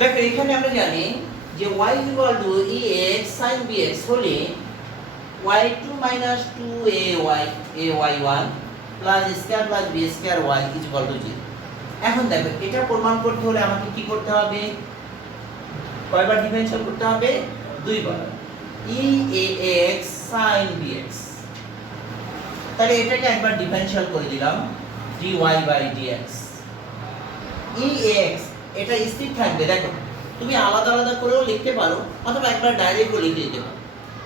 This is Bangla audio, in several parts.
দেখো এখানে আমরা জানি যে y ex sin bx হলে y2 2ay1 square b square y 0। এখন দেখো এটা প্রমাণ করতে হলে আমাকে কি করতে হবে? কয়বার ডিফারেনশিয়াল করতে হবে? দুইবার। eax sin bx, তাহলে এটাকে একবার ডিফারেনশিয়াল করে দিলাম dy বাই dx। ex এটা স্থির থাকবে, দেখো তুমি আলাদা আলাদা করেও লিখতে পারো অথবা একবার ডাইরেক্টও লিখে দিতে পারো।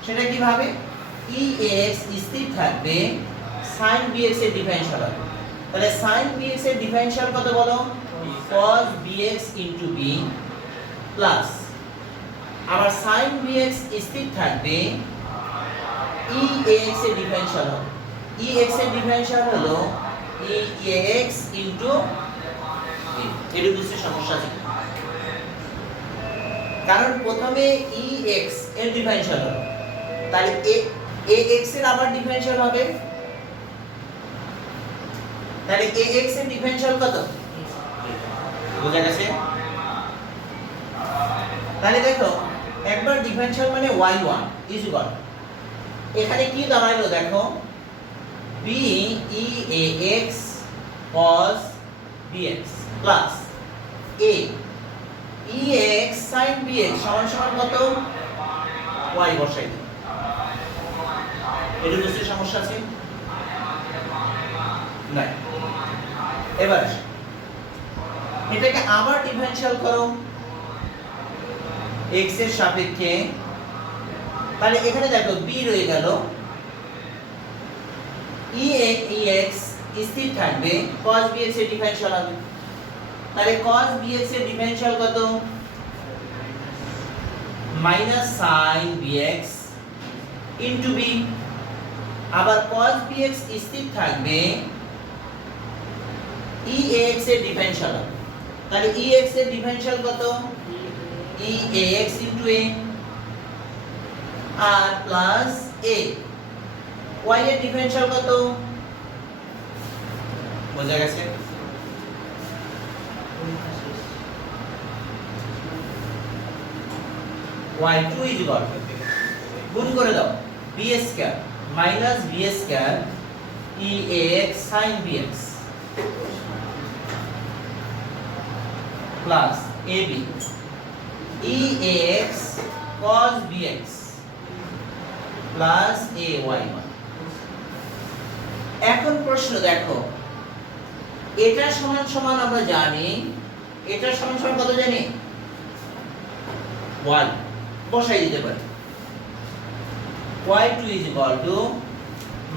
সেটা কিভাবে? ex স্থির থাকবে, sin bx এর ডিফারেনশিয়াল হবে। তাহলে sin bx এর ডিফারেনশিয়াল কত বলো? cos bx b প্লাস আবার sin bx স্থির থাকবে, ex এর ডিফারেনশিয়াল হবে। ex এর ডিফারেনশিয়াল হলো eax এর বুঝতে সমস্যা আছে, কারণ প্রথমে ex এর ডিফারেনশিয়াল হলো, তাহলে ax এর আবার ডিফারেনশিয়াল হবে। তাহলে ax এর ডিফারেনশিয়াল কত? বোঝা গেছে? তাহলে দেখো একবার ডিফারেনশিয়াল মানে y1 ইজ ইকুয়াল, এখানে কি দাঁড়ালো দেখো, b eax cos bx plus a ex sin bx সমান সমান কত? y বসাই দিই। এটা বুঝতে সমস্যা আছে? না। এবার আসো, এটাকে আবার ডিফারেনশিয়াল করো x এর সাপেক্ষে। তাহলে এখানে দেখো b রয়ে গেল, ex স্থির থাকবে, cos bx এর ডিফারেনশিয়াল হবে। তাহলে cos bx এর ডিফারেনশিয়াল কত? Minus sin bx into b। আবার cos bx স্থির থাকবে, eax এর ডিফারেনশিয়াল হবে। তাহলে ex এর ডিফারেনশিয়াল কত? eax ইনটু a আর প্লাস a। y এর ডিফারেনশিয়াল কত? বোঝা গেছে? y2 ইজ ইকুয়াল টু, গুণ করে দাও, b square minus b square eax sin bx plus ab eax cos bx plus ay1। এখন প্রশ্ন দেখো, এটা সমান সমান আমরা জানি, এটা সমান সমান কত জানি? 1 বসাই দিতে পারি। y2 is equal to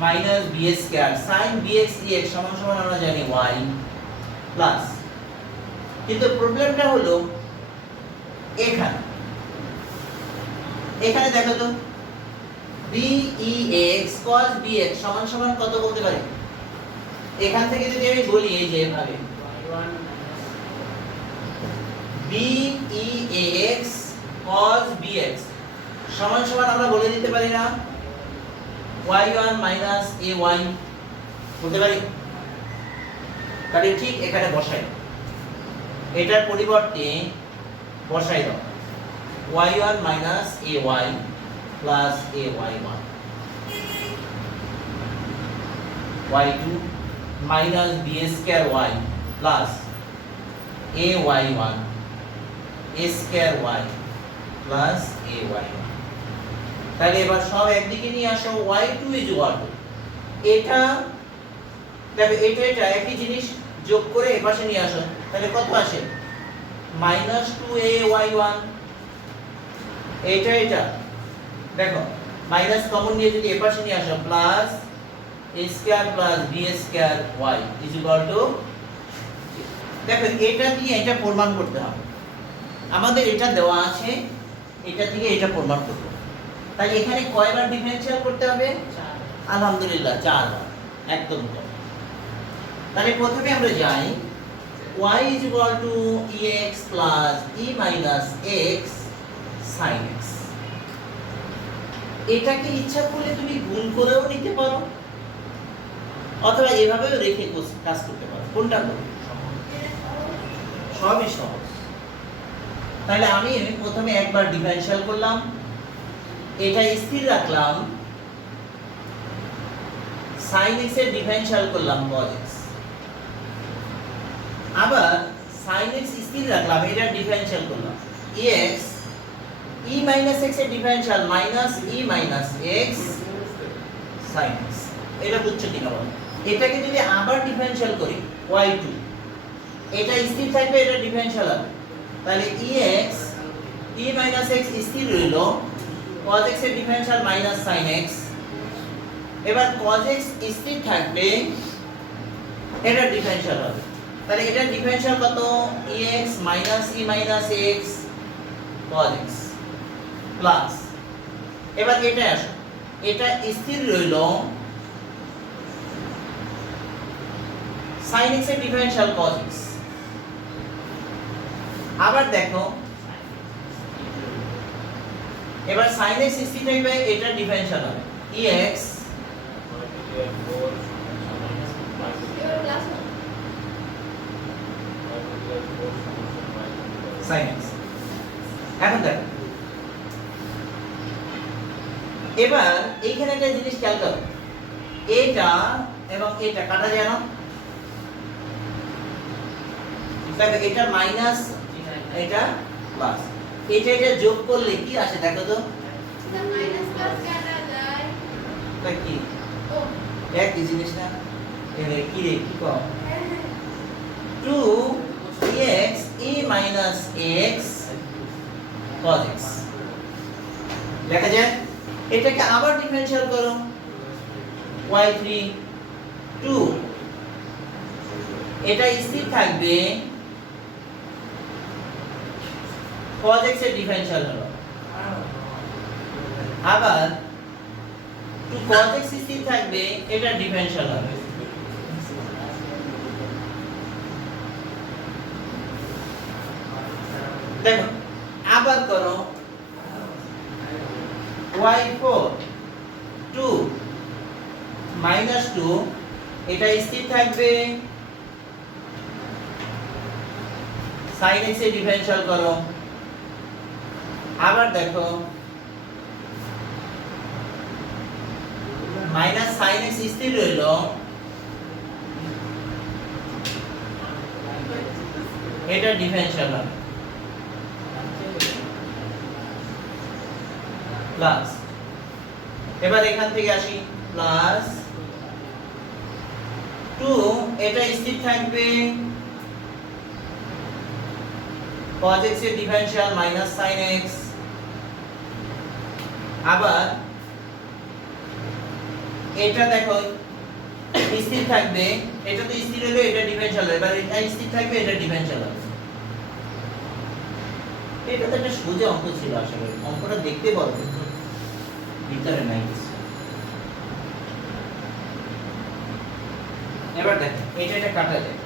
minus b square sin bx dx সমান সমান আমরা জানি y প্লাস, কিন্তু প্রবলেমটা হলো এখানে দেখো তো bex cos bx সমান সমান কত বলতে পারি? এখান থেকে যদি আমি বলি এই যে এভাবে bex cos bx সমান সমান আমরা বলে দিতে পারি না y1 minus ay বলতে পারি? তাহলে ঠিক এখানে বসাই, এটার পরিবর্তে বসাই দাও y1 minus ay plus ay1 y2 minus b square y plus ay1 a square y plus ay1। তাহলে এবার সব একদিকে নিয়ে আসো, y2 is equal to, এটা দেখো এটা একই জিনিস যোগ করে এপাশে নিয়ে আসো, তাহলে কত আসে? Minus 2ay1। এটা দেখো মাইনাস কমন নিয়ে যদি এপাশে নিয়ে আসো, plus a square plus b square y is equal to, দেখো এটা দিয়ে এটা প্রমাণ করতে হবে, আমাদের এটা দেওয়া আছে, এটা থেকে এটা প্রমাণ করতে হবে। তাই এখানে কয়বার ডিফারেনশিয়াল করতে হবে? 4। আলহামদুলিল্লাহ 4 বার, একদম ঠিক। তাহলে প্রথমে আমরা যাই y is equal to ex plus e minus x sin x। এটাকে ইচ্ছা করলে তুমি গুণ করেও নিতে পারো অথবা এভাবেও রেখে কাজ করতে পারো, কোনটা করবে? সবই সহজ। তাহলে আমি প্রথমে একবার ডিফারেনশিয়াল করলাম, এটা স্থির রাখলাম, sin x এর ডিফারেনশিয়াল করলাম cos x, আবার sin x স্থির রাখলাম, এটা ডিফারেনশিয়াল করলাম ex, e minus x এর differential minus e minus x sin x। এটা বুঝছো কিনা বলো? এটাকে যদি আবার ডিফারেনশিয়াল করি y2, এটা স্থির থাকবে, এটা ডিফারেনশিয়াল হবে, তাহলে ex e minus x স্থির রইল, cos x এর ডিফারেনশিয়াল মাইনাস sin x, এবার cos x স্থির থাকবে, এটা ডিফারেনশিয়াল হবে, তাহলে এটা ডিফারেনশিয়াল কত? ex minus e minus x cos x plus, এবার এটা আসো, এটা স্থির রইল, sin x এর ডিফারেনশিয়াল cos x, আবার দেখো এবার sin x স্থির থাকবে, এটা ডিফারেনশিয়াল হবে ex sin x। এখন দেখো এবার এইখানে একটা জিনিস খেয়াল করো, এটা এবং এটা কাটা যায় না, দেখো এটা মাইনাস এটা প্লাস, এটা এটা যোগ করলে কি আসে দেখো তো, মাইনাস প্লাস কাটা যায়, তা কি একই জিনিস না? এখানে কি রে কি কম 2x e minus x cos x লেখা যায়। এটাকে আবার ডিফারেনশিয়াল করো y3 2, এটা স্থির থাকবে, cos x এর ডিফারেনশিয়াল হলো, আবার 2 cos x স্থির থাকবে, এটা ডিফারেনশিয়াল হবে, দেখো আবার করো y4 2 minus 2, এটা স্থির থাকবে, sin x এর ডিফারেনশিয়াল করো, আবার দেখো মাইনাস sin x স্থির রইল, এটা ডিফারেনশিয়াল হবে প্লাস, এবার এখান থেকে আসি প্লাস 2, এটা স্থির থাকবে, cos x এর ডিফারেনশিয়াল মাইনাস sin x, আবার এটা দেখো স্থির থাকবে, এটা তো স্থির হলো, এটা ডিফারেনশিয়াল হবে, এবার এটা স্থির থাকবে, এটা ডিফারেনশিয়াল হবে। এটা তো একটা সোজা অঙ্ক ছিল, আসলে অঙ্কটা দেখতে বড় কিন্তু ভিতরে নাই কিছু। এবার দেখো এটা কাটা যায়,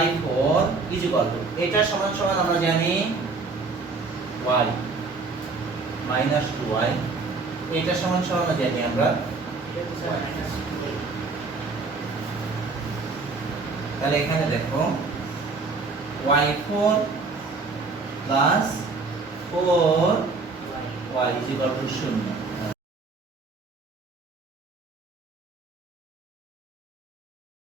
y4 ইজ ইকুয়াল টু, এটা সমান সমান আমরা জানি y মাইনাস 2y, এটা সমান সমান জানি আমরা, তাহলে এখানে দেখো y4 plus 4y is equal to 0।